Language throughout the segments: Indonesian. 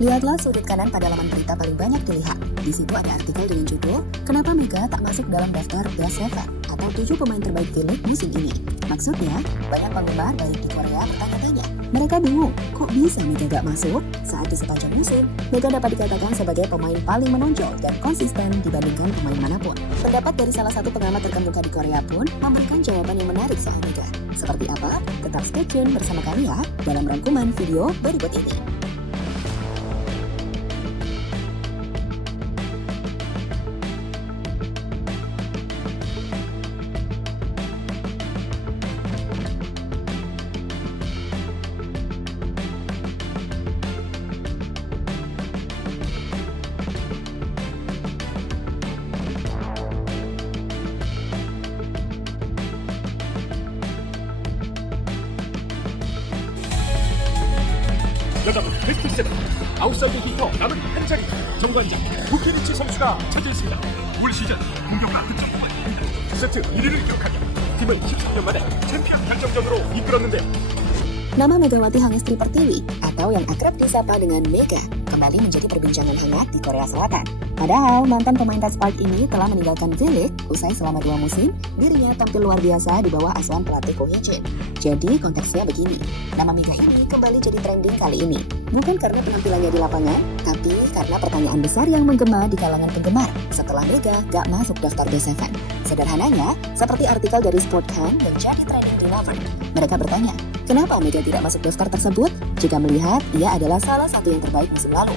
Lihatlah sudut kanan pada laman berita paling banyak dilihat. Di situ ada artikel dengan judul, "Kenapa Mega tak masuk dalam daftar Best Seven atau 7 pemain terbaik V-League musim ini?" Maksudnya, banyak penggemar baik di Korea bertanya-tanya. Mereka bingung, kok bisa Mega gak masuk? Saat di sepanjang musim, Mega dapat dikatakan sebagai pemain paling menonjol dan konsisten dibandingkan pemain manapun. Pendapat dari salah satu pengamat terkemuka di Korea pun memberikan jawaban yang menarik soal Mega. Seperti apa? Tetap stay tune bersama kami ya dalam rangkuman video berikut ini. 여자분 베스트 세븐 아웃사이드 히터 남은 한 자리 정관장 부케리치 선수가 차지했습니다. 올 시즌 공격과 득점만 2세트 1위를 기록하며 팀을 13년 만에 챔피언 결정전으로 이끌었는데요. Nama Megawati Hangestri Pertiwi atau yang akrab disapa dengan Mega kembali menjadi perbincangan hangat di Korea Selatan. Padahal mantan pemain Tatspark ini telah meninggalkan V-League usai selama 2 musim, dirinya tampil luar biasa di bawah asuhan pelatih Ko Hye-jin. Jadi konteksnya begini, nama Mega ini kembali jadi trending kali ini. Bukan karena penampilannya di lapangan, tapi karena pertanyaan besar yang menggema di kalangan penggemar setelah Mega gak masuk daftar Best Seven. Sederhananya, seperti artikel dari Sportcan yang jadi trending di Naver. Mereka bertanya, kenapa Mega tidak masuk daftar tersebut jika melihat ia adalah salah satu yang terbaik musim lalu?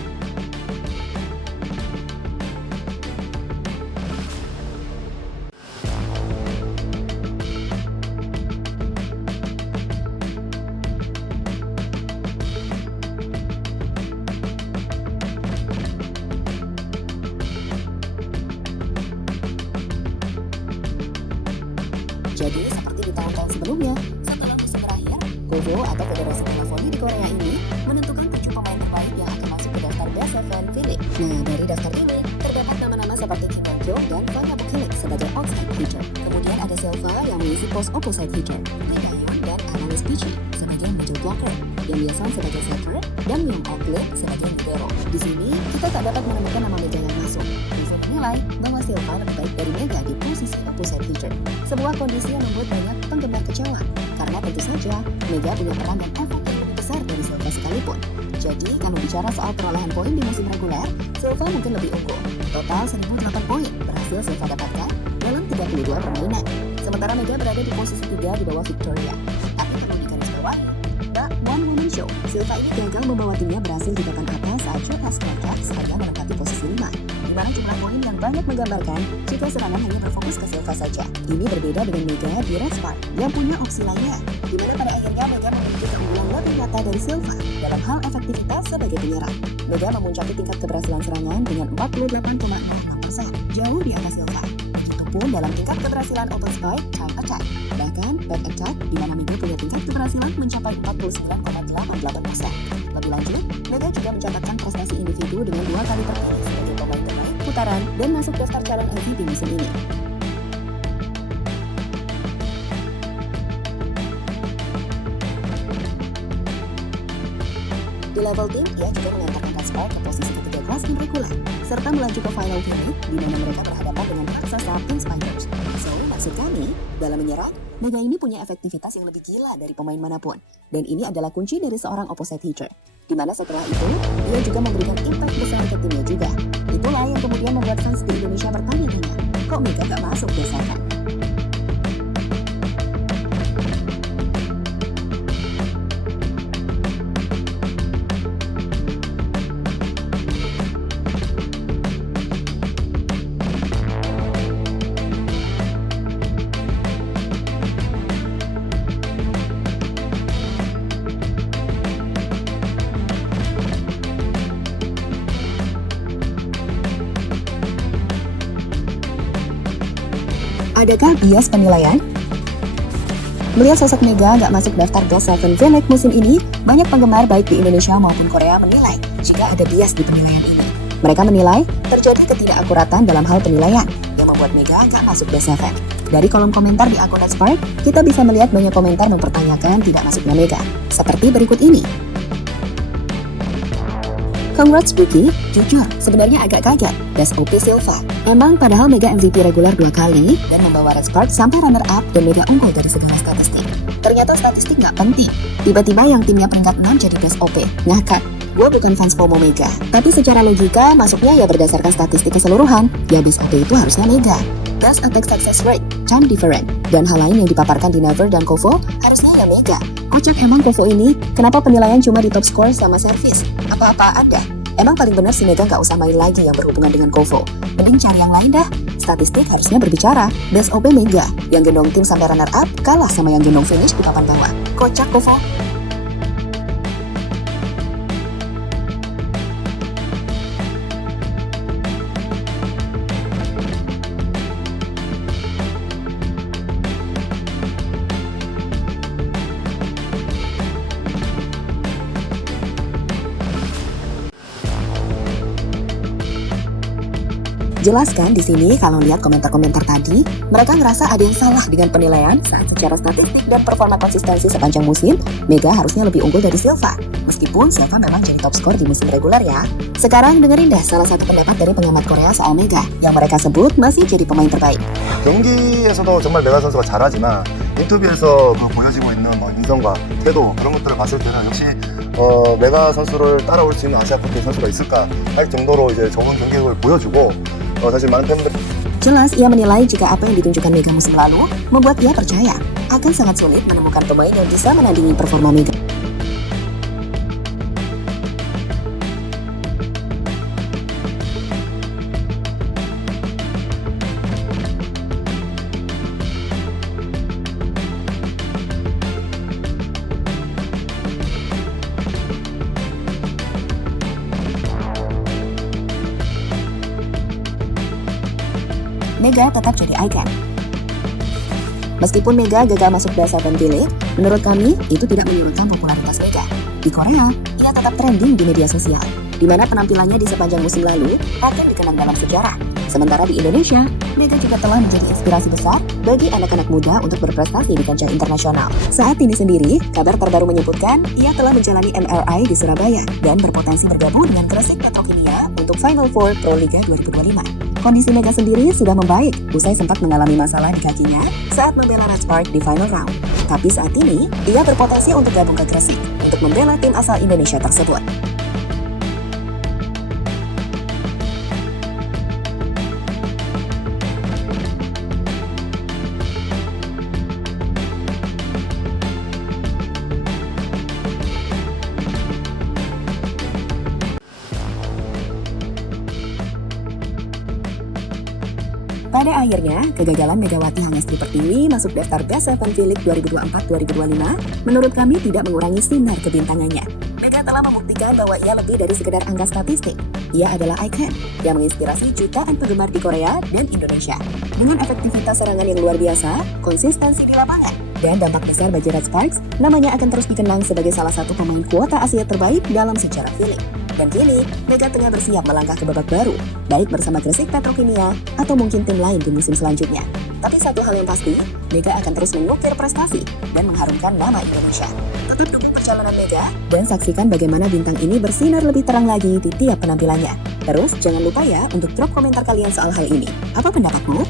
Jadi, seperti di tahun-tahun sebelumnya, setelah musim berakhir, KOVO atau Federasi Bola Voli di Korea ini menentukan 7 pemain terbaik yang akan masuk ke daftar Best Seven V-League. Nah, dari daftar ini terdapat nama-nama seperti Kim Bak-kyo dan Kwon Buk-hilik sebagai outside hitter. Kemudian ada Silva yang mengisi pos opposite hitter, Lee Dae-yeon dan Analis Pichi sebagai middle blocker, yang Yeson sebagai setter, dan Myung Ok-lik sebagai libero. Di sini, kita tak dapat menemukan nama Mega yang masuk. Bisa menilai bahwa Silva lebih baik dari Mega di posisi opposite hitter. Sebuah kondisi yang membuat banyak penggemar kecewa, karena tentu saja Mega punya peran dan efek yang lebih besar dari Silva sekalipun. Jadi, kalau bicara soal perolehan poin di musim reguler, Silva mungkin lebih unggul. Total 1008 poin berhasil Silva dapatkan dalam 32 permainan. Sementara Mega berada di posisi 3 di bawah Victoria. Tapi perlu digarisbawahi, the one woman show. Silva ini gagal membawa timnya berhasil di papan atas saat showcase contracts hanya menempati posisi 5. Di mana jumlah poin yang banyak menggambarkan jika serangan hanya berfokus ke Silva saja. Ini berbeda dengan Mega di Red Spark yang punya opsi lainnya, di mana pada akhirnya Mega memiliki keunggulan lebih nyata dari Silva dalam hal efektivitas sebagai penyerang. Mega memuncaki tingkat keberhasilan serangan dengan 48,06%, jauh di atas Silva. Begitupun dalam tingkat keberhasilan open spike time attack. Bahkan back attack di mana Mega punya tingkat keberhasilan mencapai 49,88%. Lebih lanjut, Mega juga mencatatkan prestasi individu dengan 2 kali terpilih sebagai pemain terbaik putaran dan masuk daftar calon MVP musim ini. Di level tim, ia juga mengantarkan Tatspark ke posisi ketiga kelas tim reguler, serta melaju ke final V-League di mana mereka berhadapan dengan raksasa Pink Spiders. So, maksud kami, dalam menyerang, Mega ini punya efektivitas yang lebih gila dari pemain manapun. Dan ini adalah kunci dari seorang opposite hitter. Di mana setelah itu, ia juga memberikan impact besar ke timnya juga. Itulah yang kemudian membuat fans di Indonesia bertanya-tanya, kok Mega gak masuk Best Seven? Adakah bias penilaian? Melihat sosok Mega nggak masuk daftar Best Seven V-League musim ini, banyak penggemar baik di Indonesia maupun Korea menilai jika ada bias di penilaian ini. Mereka menilai terjadi ketidakakuratan dalam hal penilaian yang membuat Mega nggak masuk Best Seven. Dari kolom komentar di akun Tatspark, kita bisa melihat banyak komentar mempertanyakan tidak masuknya Mega, seperti berikut ini. Congrats Buki, jujur sebenarnya agak kaget Best OP Silva. Emang padahal Mega MVP reguler 2 kali dan membawa Red Spark sampai runner up dan Mega unggul dari segala statistik. Ternyata statistik nggak penting. Tiba-tiba yang timnya peringkat 6 jadi Best OP. Ngakak. Gue bukan fans FOMO Mega, tapi secara logika masuknya ya berdasarkan statistik keseluruhan. Ya Best OP itu harusnya Mega. Best Attack Success Rate, Chan Different, dan hal lain yang dipaparkan di Never dan Kovo harusnya ya Mega. Kocak emang Kovo ini, kenapa penilaian cuma di top score sama service? Apa-apa ada? Emang paling benar si Mega nggak usah main lagi yang berhubungan dengan Kovo. Mending cari yang lain dah. Statistik harusnya berbicara. Best OP Mega, yang gendong tim sampai runner up, kalah sama yang gendong finish di papan bawah. Kocak Kovo. Jelaskan di sini kalau lihat komentar-komentar tadi, mereka ngerasa ada yang salah dengan penilaian saat secara statistik dan performa konsistensi sepanjang musim, Mega harusnya lebih unggul dari Silva. Meskipun Silva memang jadi top skor di musim reguler ya. Sekarang dengerin dah salah satu pendapat dari pengamat Korea soal Mega, yang mereka sebut masih jadi pemain terbaik. 경기에서도 정말 메가 선수가 잘하지만 인터뷰에서 그 보여지고 있는 뭐 인성과 태도 그런 것들을 봤을 때는 역시 메가 선수를 따라올 수 있는 아시아컵 선수가 있을까 할 정도로 이제 좋은 경기력을 보여주고 사실 많은 팬들 Jelas ia menilai jika apa yang ditunjukkan Mega musim lalu membuat ia percaya akan sangat sulit menemukan pemain yang bisa menandingi performa Mega. Mega tetap jadi icon. Meskipun Mega gagal masuk dasar dan Village, menurut kami itu tidak menyurutkan popularitas Mega. Di Korea, ia tetap trending di media sosial, di mana penampilannya di sepanjang musim lalu akan dikenang dalam sejarah. Sementara di Indonesia, Mega juga telah menjadi inspirasi besar bagi anak-anak muda untuk berprestasi di kancah internasional. Saat ini sendiri, kabar terbaru menyebutkan ia telah menjalani MRI di Surabaya dan berpotensi bergabung dengan Gresik Petrokimia untuk Final Four Pro Liga 2025. Kondisi Mega sendiri sudah membaik usai sempat mengalami masalah di kakinya saat membela Red Spark di final round. Tapi saat ini, ia berpotensi untuk gabung ke Gresik untuk membela tim asal Indonesia tersebut. Pada akhirnya, kegagalan Megawati Hangestri Pertiwi masuk daftar Best Seven V-League 2024-2025 menurut kami tidak mengurangi sinar kebintangannya. Mega telah membuktikan bahwa ia lebih dari sekedar angka statistik. Ia adalah icon yang menginspirasi jutaan penggemar di Korea dan Indonesia. Dengan efektivitas serangan yang luar biasa, konsistensi di lapangan, dan dampak besar bagi Red Sparks, namanya akan terus dikenang sebagai salah satu pemain kuota Asia terbaik dalam sejarah V-League. Dan kini, Mega tengah bersiap melangkah ke babak baru, baik bersama Gresik Petrokimia atau mungkin tim lain di musim selanjutnya. Tapi satu hal yang pasti, Mega akan terus mengukir prestasi dan mengharumkan nama Indonesia. Tetap dukung perjalanan Mega dan saksikan bagaimana bintang ini bersinar lebih terang lagi di tiap penampilannya. Terus, jangan lupa ya untuk drop komentar kalian soal hal ini. Apa pendapatmu?